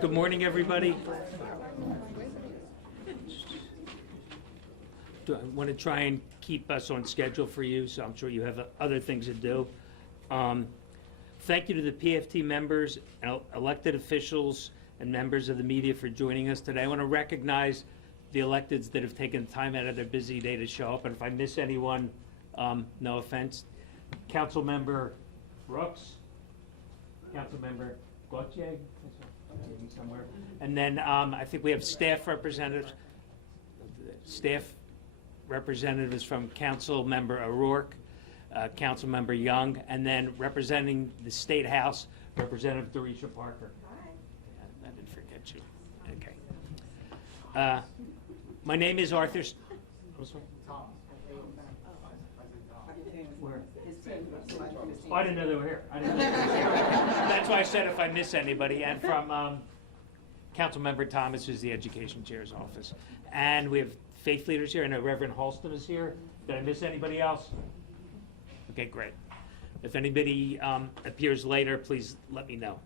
Good morning, everybody. I want to try and keep us on schedule for you, so I'm sure you have other things to do. Thank you to the PFT members, elected officials, and members of the media for joining us today. I want to recognize the electeds that have taken time out of their busy day to show up, and if I miss anyone, no offense. Councilmember Brooks, Councilmember Gauthier, somewhere, and then I think we have staff representatives from Councilmember O'Rourke, Councilmember Young, and then representing the State House, Representative Dorisha Parker. Hi. I didn't forget you. Okay. My name is Arthur. Oh, sorry. Where? Oh, I didn't know they were here. That's why I said if I miss anybody. And from Councilmember Thomas, who's the Education Chair's office. And we have faith leaders here. I know Reverend Halston is here. Did I miss anybody else? Okay, great. If anybody appears later, please let me know.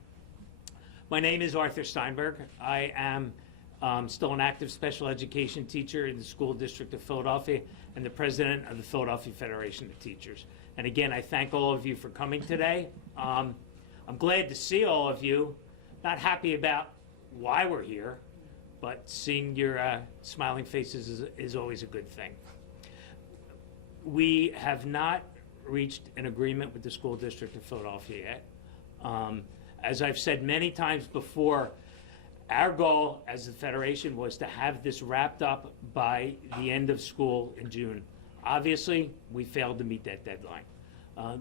My name is Arthur Steinberg. I am still an active special education teacher in the School District of Philadelphia and the president of the Philadelphia Federation of Teachers. And again, I thank all of you for coming today. I'm glad to see all of you. Not happy about why we're here, but seeing your smiling faces is always a good thing. We have not reached an agreement with the School District of Philadelphia yet. As I've said many times before, our goal as the Federation was to have this wrapped up by the end of school in June. Obviously, we failed to meet that deadline.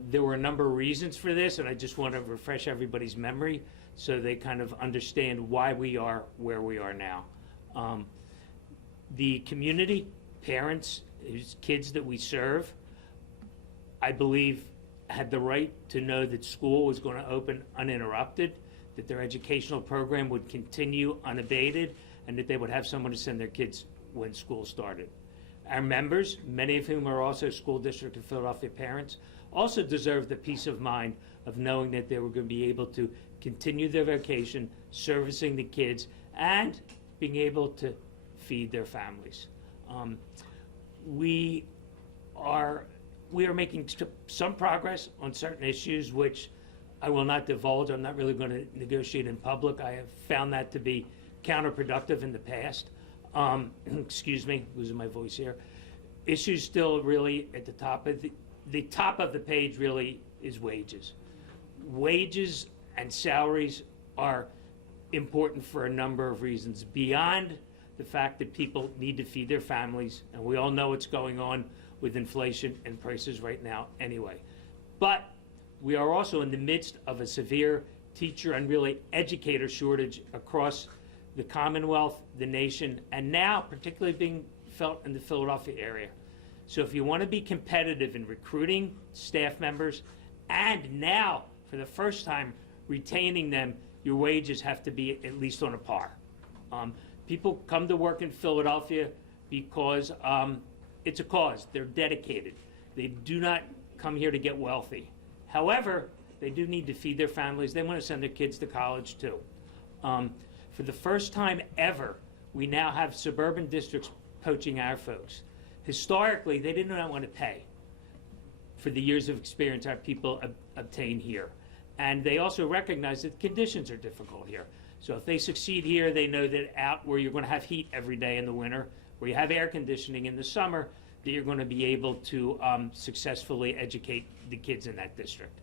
There were a number of reasons for this, and I just want to refresh everybody's memory so they kind of understand why we are where we are now. The community, parents, kids that we serve, I believe had the right to know that school was going to open uninterrupted, that their educational program would continue unabated, and that they would have someone to send their kids when school started. Our members, many of whom are also School District of Philadelphia parents, also deserve the peace of mind of knowing that they were going to be able to continue their vocation, servicing the kids, and being able to feed their families. We are making some progress on certain issues, which I will not divulge. I'm not really going to negotiate in public. I have found that to be counterproductive in the past. Excuse me, losing my voice here. Issues still really at the top of the top of the page really is wages. Wages and salaries are important for a number of reasons beyond the fact that people need to feed their families, and we all know what's going on with inflation and prices right now anyway. But we are also in the midst of a severe teacher and really educator shortage across the Commonwealth, the nation, and now particularly being felt in the Philadelphia area. So if you want to be competitive in recruiting staff members and now, for the first time, retaining them, your wages have to be at least on a par. People come to work in Philadelphia because it's a cause. They're dedicated. They do not come here to get wealthy. However, they do need to feed their families. They want to send their kids to college too. For the first time ever, we now have suburban districts poaching our folks. Historically, they did not want to pay for the years of experience our people obtain here. And they also recognize that conditions are difficult here. So if they succeed here, they know that out where you're going to have heat every day in the winter, where you have air conditioning in the summer, that you're going to be able to successfully educate the kids in that district.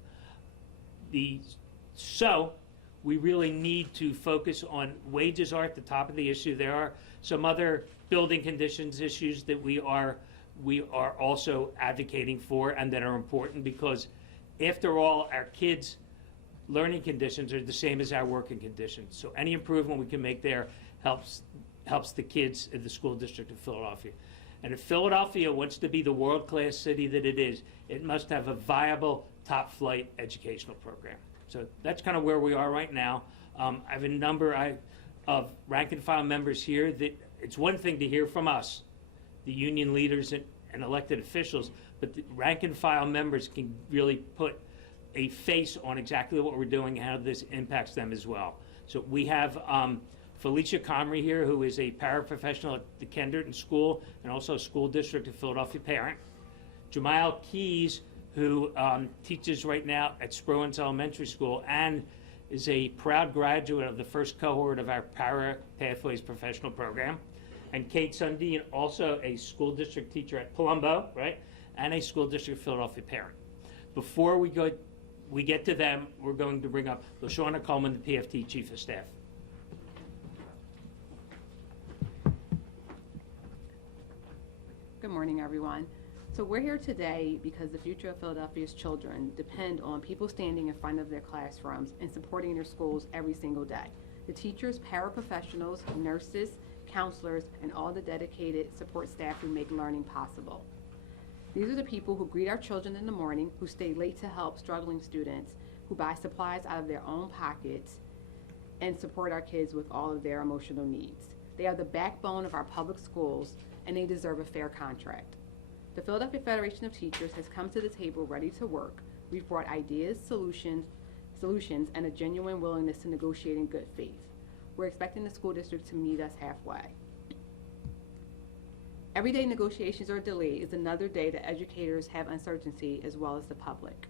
So we really need to focus on wages are at the top of the issue. There are some other building conditions issues that we are also advocating for and that are important because after all, our kids' learning conditions are the same as our working conditions. So any improvement we can make there helps the kids in the School District of Philadelphia. And if Philadelphia wants to be the world-class city that it is, it must have a viable top-flight educational program. So that's kind of where we are right now. I have a number of rank-and-file members here that it's one thing to hear from us, the union leaders and elected officials, but the rank-and-file members can really put a face on exactly what we're doing and how this impacts them as well. So we have Felicia Comry here, who is a paraprofessional at the Kenderton School and also a school district of Philadelphia parent. Jamal Keys, who teaches right now at Spruance Elementary School and is a proud graduate of the first cohort of our Para Pathways professional program. And Kate Sundine, also a school district teacher at Palumbo, right? And a school district of Philadelphia parent. Before we get to them, we're going to bring up LaShawna Coleman, the PFT Chief of Staff. Good morning, everyone. So we're here today because the future of Philadelphia's children depend on people standing in front of their classrooms and supporting their schools every single day. The teachers, paraprofessionals, nurses, counselors, and all the dedicated support staff who make learning possible. These are the people who greet our children in the morning, who stay late to help struggling students, who buy supplies out of their own pockets, and support our kids with all of their emotional needs. They are the backbone of our public schools, and they deserve a fair contract. The Philadelphia Federation of Teachers has come to the table ready to work. We've brought ideas, solutions, and a genuine willingness to negotiate in good faith. We're expecting the school district to meet us halfway. Every day negotiations are delayed is another day that educators have uncertainty as well as the public.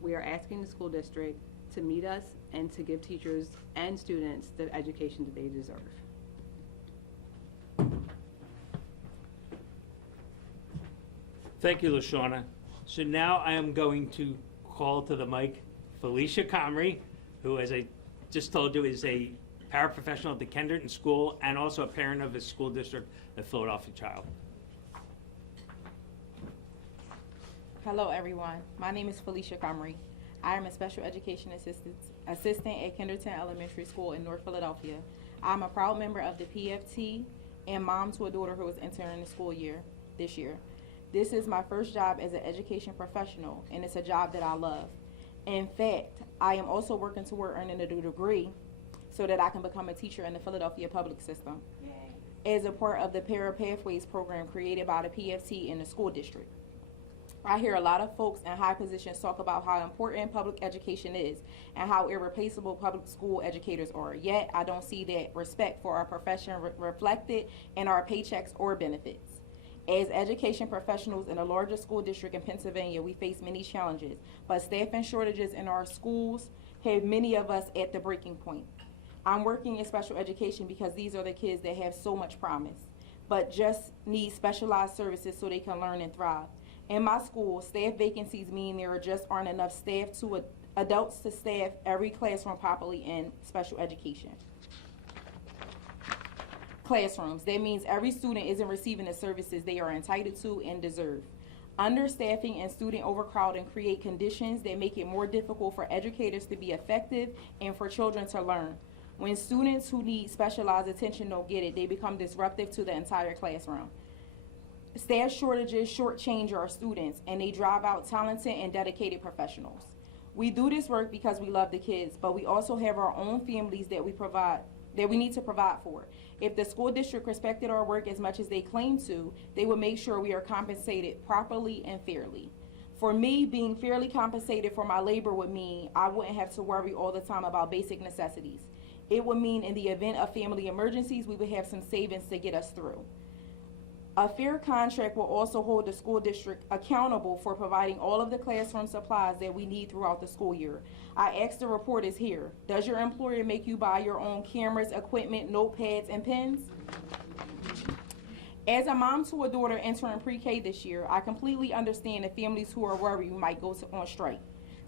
We are asking the school district to meet us and to give teachers and students the education that they deserve. Thank you, LaShawna. So now I am going to call to the mic Felicia Comry, who, as I just told you, is a paraprofessional at the Kenderton School and also a parent of a school district of Philadelphia child. Hello, everyone. My name is Felicia Comry. I am a special education assistant at Kenderton Elementary School in North Philadelphia. I'm a proud member of the PFT and mom to a daughter who is entering the school year this year. This is my first job as an education professional, and it's a job that I love. In fact, I am also working toward earning a degree so that I can become a teacher in the Philadelphia public system. Yay. As a part of the Para Pathways program created by the PFT in the school district. I hear a lot of folks in high positions talk about how important public education is and how irreplaceable public school educators are. Yet, I don't see that respect for our profession reflected in our paychecks or benefits. As education professionals in a larger school district in Pennsylvania, we face many challenges, but staffing shortages in our schools have many of us at the breaking point. I'm working in special education because these are the kids that have so much promise, but just need specialized services so they can learn and thrive. In my school, staff vacancies mean there just aren't enough staff to adults to staff every classroom properly in special education classrooms. That means every student isn't receiving the services they are entitled to and deserve. Understaffing and student overcrowding create conditions that make it more difficult for educators to be effective and for children to learn. When students who need specialized attention don't get it, they become disruptive to the entire classroom. Staff shortages shortchange our students, and they drive out talented and dedicated professionals. We do this work because we love the kids, but we also have our own families that we need to provide for. If the school district respected our work as much as they claim to, they would make sure we are compensated properly and fairly. For me, being fairly compensated for my labor would mean I wouldn't have to worry all the time about basic necessities. It would mean in the event of family emergencies, we would have some savings to get us through. A fair contract will also hold the school district accountable for providing all of the classroom supplies that we need throughout the school year. I asked the reporters here, does your employer make you buy your own cameras, equipment, notepads, and pens? As a mom to a daughter entering pre-K this year, I completely understand the families who are worried we might go on strike.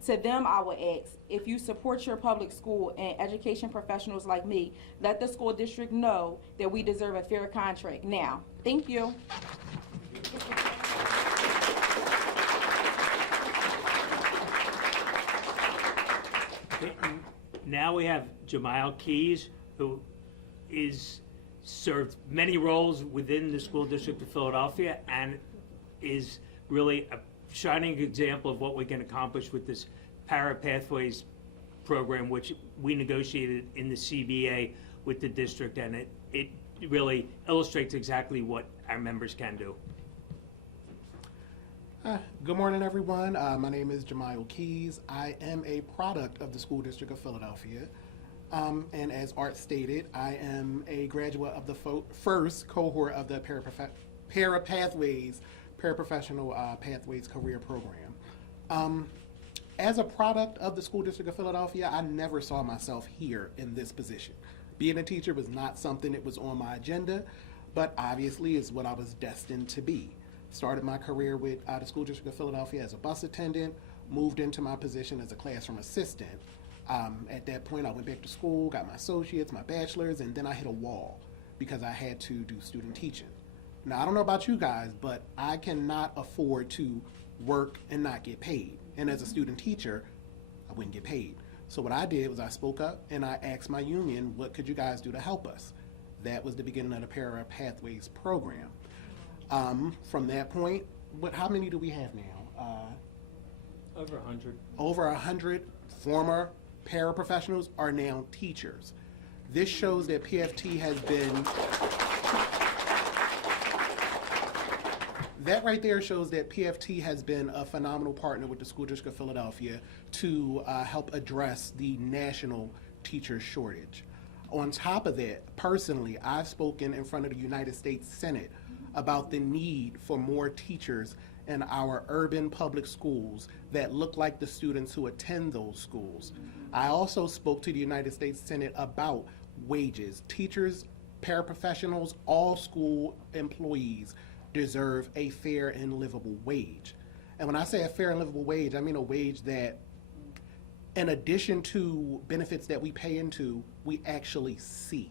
To them, I would ask, if you support your public school and education professionals like me, let the school district know that we deserve a fair contract now. Thank you. Now we have Jamal Keys, who is served many roles within the school district of Philadelphia and is really a shining example of what we can accomplish with this Para Pathways program, which we negotiated in the CBA with the district, and it really illustrates exactly what our members can do. Good morning, everyone. My name is Jamal Keys. I am a product of the School District of Philadelphia. And as Art stated, I am a graduate of the first cohort of the Paraprofessional Pathways Career Program. As a product of the School District of Philadelphia, I never saw myself here in this position. Being a teacher was not something that was on my agenda, but obviously is what I was destined to be. Started my career with the School District of Philadelphia as a bus attendant, moved into my position as a classroom assistant. At that point, I went back to school, got my associates, my bachelor's, and then I hit a wall because I had to do student teaching. Now, I don't know about you guys, but I cannot afford to work and not get paid. And as a student teacher, I wouldn't get paid. So what I did was I spoke up and I asked my union, what could you guys do to help us? That was the beginning of the Para Pathways program. From that point, how many do we have now? Over 100. Over 100 former paraprofessionals are now teachers. This shows that PFT has been, that right there shows that PFT has been a phenomenal partner with the School District of Philadelphia to help address the national teacher shortage. On top of that, personally, I've spoken in front of the United States Senate about the need for more teachers in our urban public schools that look like the students who attend those schools. I also spoke to the United States Senate about wages. Teachers, paraprofessionals, all school employees deserve a fair and livable wage. And when I say a fair and livable wage, I mean a wage that, in addition to benefits that we pay into, we actually see.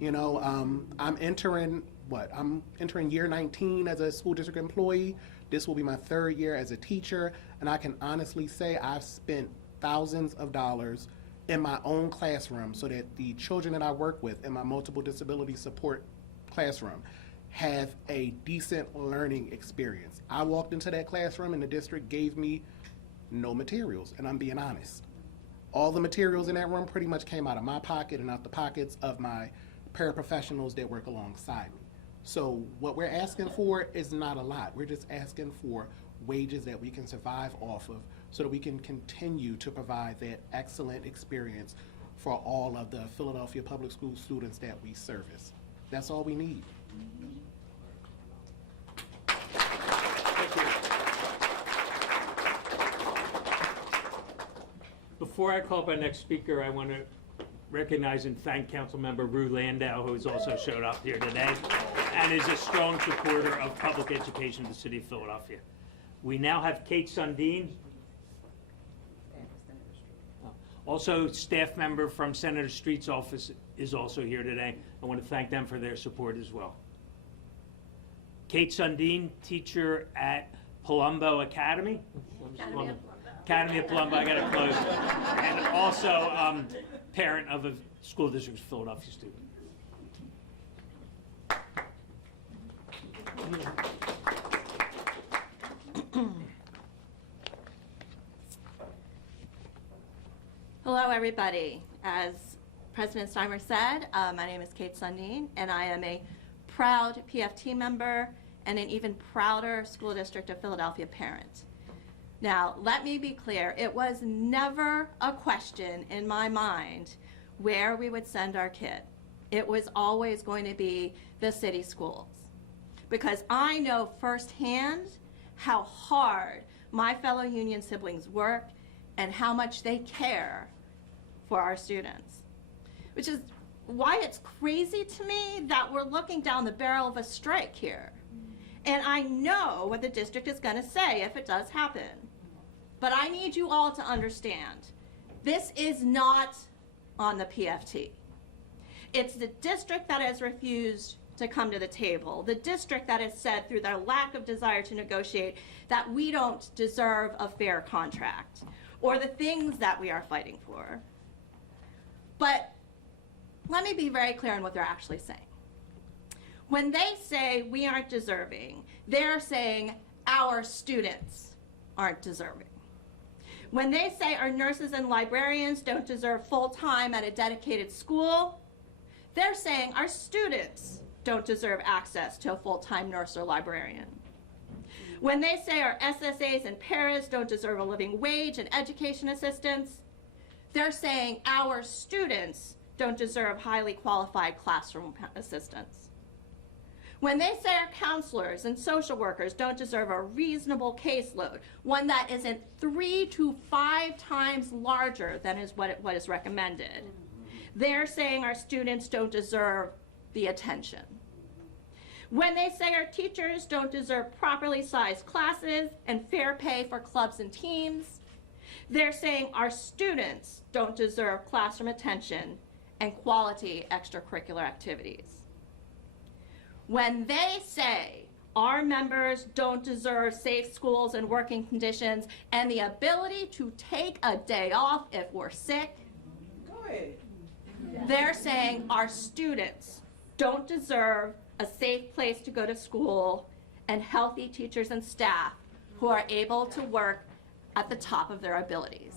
You know, I'm entering year 19 as a school district employee. This will be my third year as a teacher, and I can honestly say I've spent thousands of dollars in my own classroom so that the children that I work with in my multiple disability support classroom have a decent learning experience. I walked into that classroom and the district gave me no materials, and I'm being honest. All the materials in that room pretty much came out of my pocket and out the pockets of my paraprofessionals that work alongside me. So what we're asking for is not a lot. We're just asking for wages that we can survive off of so that we can continue to provide that excellent experience for all of the Philadelphia public school students that we service. That's all we need. Before I call up our next speaker, I want to recognize and thank Councilmember Rue Landau, who has also showed up here today and is a strong supporter of public education in the city of Philadelphia. We now have Kate Sundine, also staff member from Senator Street's office, is also here today. I want to thank them for their support as well. Kate Sundine, teacher at Palumbo Academy. Academy of Palumbo, I got it close. And also parent of a school district of Philadelphia student. Hello, everybody. As President Steinberg said, my name is Kate Sundine, and I am a proud PFT member and an even prouder School District of Philadelphia parent. Now, let me be clear, it was never a question in my mind where we would send our kid. It was always going to be the city schools. Because I know firsthand how hard my fellow union siblings work and how much they care for our students. Which is why it's crazy to me that we're looking down the barrel of a strike here. And I know what the district is going to say if it does happen. But I need you all to understand, this is not on the PFT. It's the district that has refused to come to the table, the district that has said through their lack of desire to negotiate that we don't deserve a fair contract, or the things that we are fighting for. But let me be very clear on what they're actually saying. When they say we aren't deserving, they're saying our students aren't deserving. When they say our nurses and librarians don't deserve full-time at a dedicated school, they're saying our students don't deserve access to a full-time nurse or librarian. When they say our SSAs and paras don't deserve a living wage and education assistance, they're saying our students don't deserve highly qualified classroom assistants. When they say our counselors and social workers don't deserve a reasonable caseload, one that isn't 3 to 5 times larger than what is recommended, they're saying our students don't deserve the attention. When they say our teachers don't deserve properly sized classes and fair pay for clubs and teams, they're saying our students don't deserve classroom attention and quality extracurricular activities. When they say our members don't deserve safe schools and working conditions and the ability to take a day off if we're sick, they're saying our students don't deserve a safe place to go to school and healthy teachers and staff who are able to work at the top of their abilities.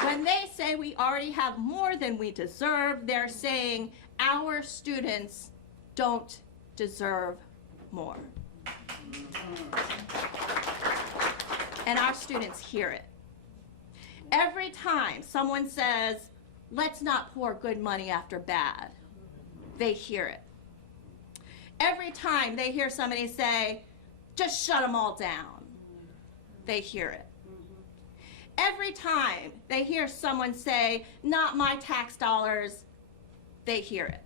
When they say we already have more than we deserve, they're saying our students don't deserve more. And our students hear it. Every time someone says, let's not pour good money after bad, they hear it. Every time they hear somebody say, just shut them all down, they hear it. Every time they hear someone say, not my tax dollars, they hear it.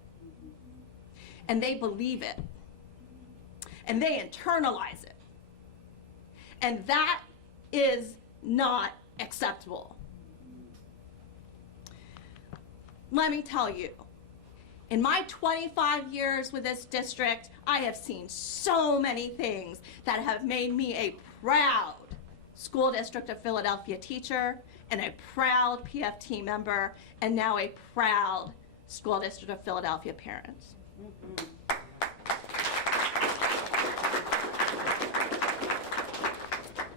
And they believe it. And they internalize it. And that is not acceptable. Let me tell you, in my 25 years with this district, I have seen so many things that have made me a proud School District of Philadelphia teacher and a proud PFT member and now a proud School District of Philadelphia parent.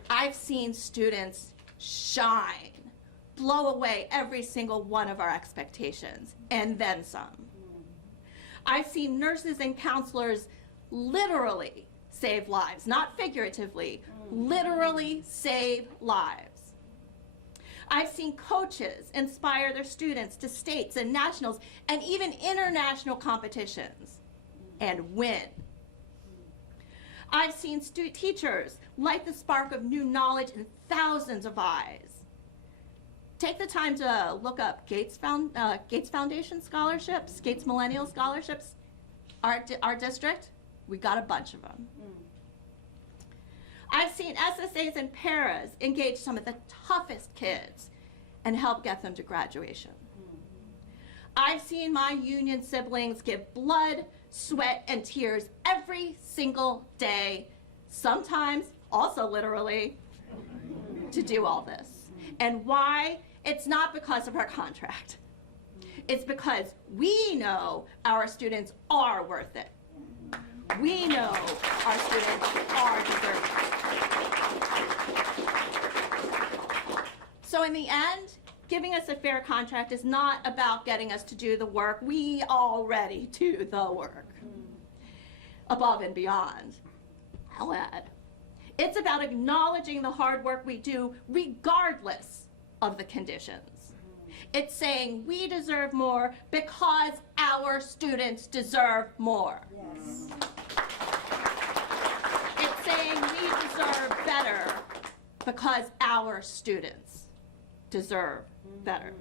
I've seen students shine, blow away every single one of our expectations, and then some. I've seen nurses and counselors literally save lives, not figuratively, literally save lives. I've seen coaches inspire their students to states and nationals and even international competitions and win. I've seen teachers light the spark of new knowledge in thousands of eyes. Take the time to look up Gates Foundation scholarships, Gates Millennial scholarships. Our district, we got a bunch of them. I've seen SSAs and paras engage some of the toughest kids and help get them to graduation. I've seen my union siblings give blood, sweat, and tears every single day, sometimes also literally, to do all this. And why? It's not because of our contract. It's because we know our students are worth it. We know our students are deserving. So in the end, giving us a fair contract is not about getting us to do the work. We already do the work. Above and beyond, I'll add. It's about acknowledging the hard work we do regardless of the conditions. It's saying we deserve more because our students deserve more. Yes. It's saying we deserve better because our students deserve better.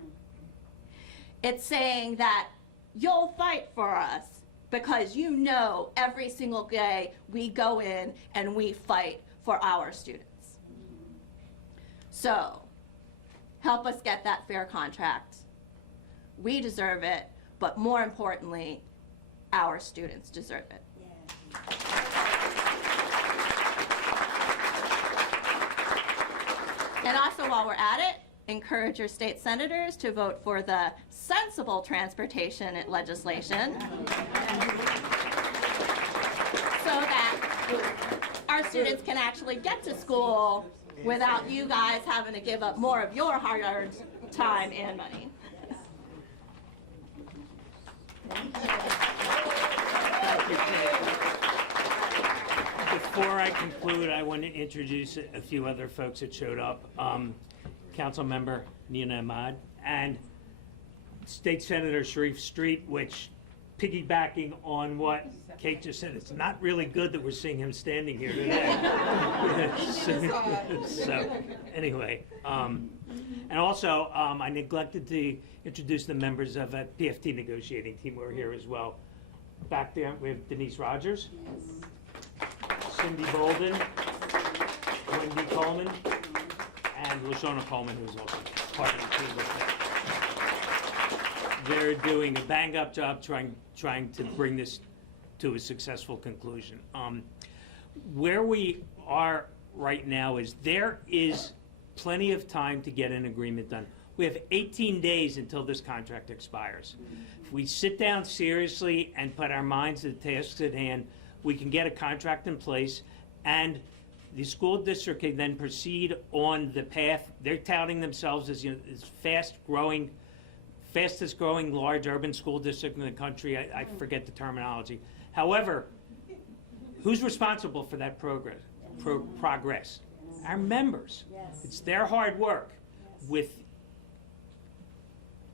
It's saying that you'll fight for us because you know every single day we go in and we fight for our students. So, help us get that fair contract. We deserve it, but more importantly, our students deserve it. And also, while we're at it, encourage your state senators to vote for the sensible transportation legislation so that our students can actually get to school without you guys having to give up more of your hard-earned time and money. Before I conclude, I want to introduce a few other folks that showed up. Councilmember Nina Ahmad and State Senator Sharif Street, which, piggybacking on what Kate just said, it's not really good that we're seeing him standing here today. So, anyway, and also, I neglected to introduce the members of a PFT negotiating team who are here as well. Back there, we have Denise Rogers, Cindy Bolden, Wendy Coleman, and LaShawna Coleman, who's also part of the team with that. They're doing a bang-up job trying to bring this to a successful conclusion. Where we are right now is there is plenty of time to get an agreement done. We have 18 days until this contract expires. If we sit down seriously and put our minds to the tasks at hand, we can get a contract in place, and the school district can then proceed on the path. They're touting themselves as, as fastest growing large urban school district in the country. I forget the terminology. However, who's responsible for that progress? Our members. It's their hard work with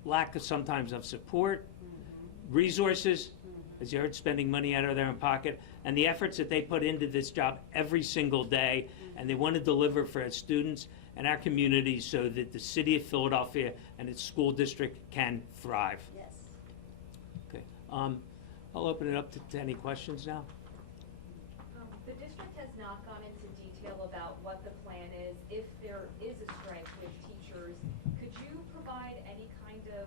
lack of sometimes of support, resources, as you heard, spending money out of their own pocket, and the efforts that they put into this job every single day, and they want to deliver for our students and our communities so that the city of Philadelphia and its school district can thrive. Yes. Okay. I'll open it up to any questions now. The district has not gone into detail about what the plan is. If there is a strike with teachers, could you provide any kind of,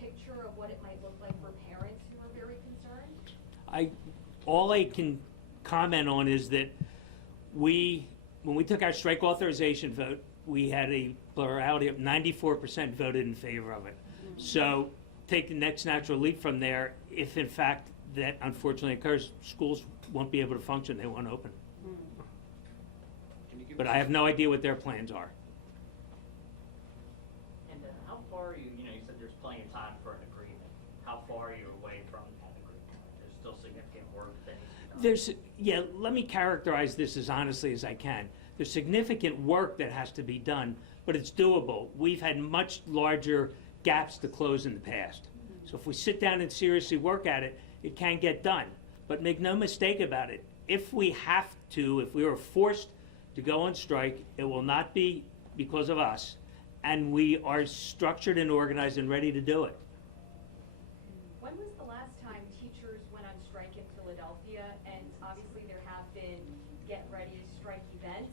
picture of what it might look like for parents who are very concerned? All I can comment on is that when we took our strike authorization vote, we had a plurality of 94% voted in favor of it. So take the next natural leap from there. If in fact that unfortunately occurs, schools won't be able to function, they won't open. But I have no idea what their plans are. And how far are you, you said there's plenty of time for an agreement. How far are you away from that agreement? There's still significant work that needs to be done. Let me characterize this as honestly as I can. There's significant work that has to be done, but it's doable. We've had much larger gaps to close in the past. So if we sit down and seriously work at it, it can get done. But make no mistake about it, if we are forced to go on strike, it will not be because of us, and we are structured and organized and ready to do it. When was the last time teachers went on strike in Philadelphia? And obviously there have been get ready to strike events.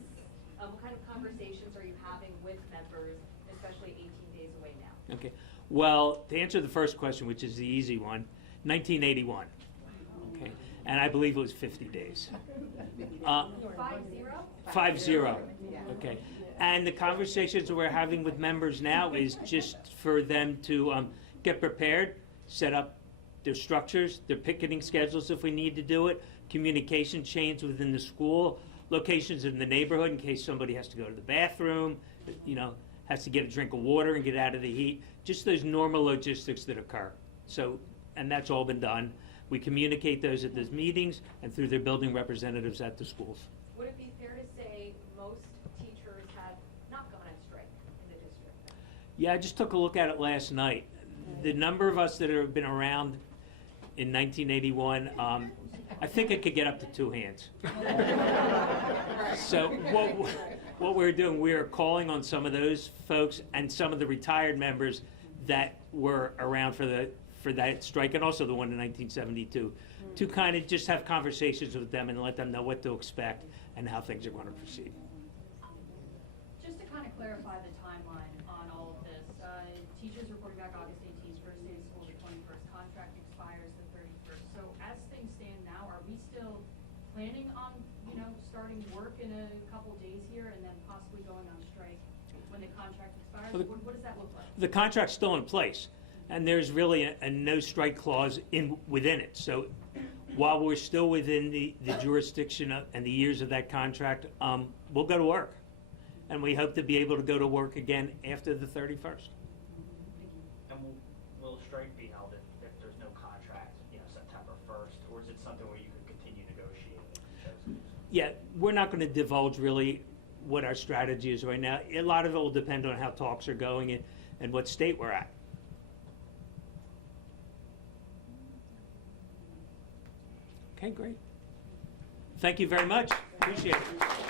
What kind of conversations are you having with members, especially 18 days away now? Okay. Well, to answer the first question, which is the easy one, 1981. Okay. And I believe it was 50 days. 5-0? 5-0. Okay. And the conversations that we're having with members now is just for them to get prepared, set up their structures, their picketing schedules if we need to do it, communication chains within the school, locations in the neighborhood in case somebody has to go to the bathroom, has to get a drink of water and get out of the heat, just those normal logistics that occur. So, and that's all been done. We communicate those at those meetings and through their building representatives at the schools. Would it be fair to say most teachers have not gone on strike in the district? Yeah, I just took a look at it last night. The number of us that have been around in 1981, I think it could get up to 2 hands. So what we're doing, we are calling on some of those folks and some of the retired members that were around for that strike, and also the one in 1972, to kind of just have conversations with them and let them know what to expect and how things are going to proceed. Just to kind of clarify the timeline on all of this, teachers reporting back August 18th, first day of school the 21st, contract expires the 31st. So as things stand now, are we still planning on, starting work in a couple days here and then possibly going on strike when the contract expires? Well, what does that look like? The contract's still in place, and there's really a no strike clause within it. So while we're still within the jurisdiction and the years of that contract, we'll go to work. And we hope to be able to go to work again after the 31st. And will a strike be held if there's no contract, September 1st, or is it something where you could continue negotiating if you chose to? Yeah, we're not going to divulge really what our strategy is right now. A lot of it will depend on how talks are going and what state we're at. Okay, great. Thank you very much. Appreciate it.